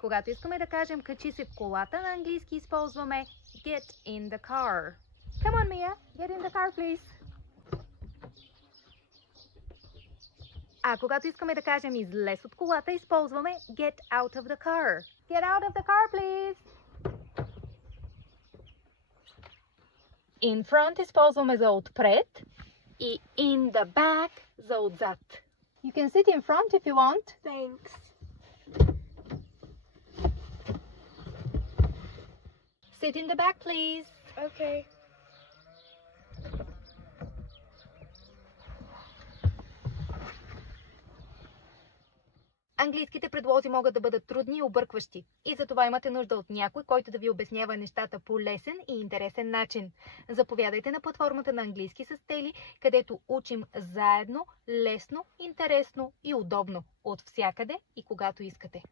Когато искаме да кажем качи се в колата, на английски използваме get in the car. Come on, Mia, get in the car, please. А когато искаме да кажем излез от колата, използваме get out of the car. Get out of the car, please. In front използваме за отпред и in the back за отзад. You can sit in front if you want. Thanks. Sit in the back, please. Okay. Английските предлози могат да бъдат трудни и объркващи. И затова имате нужда от някой, който да ви обяснява нещата по лесен и интересен начин. Заповядайте на платформата на Английски с Тели, където учим заедно, лесно, интересно и удобно. От всякъде и когато искате.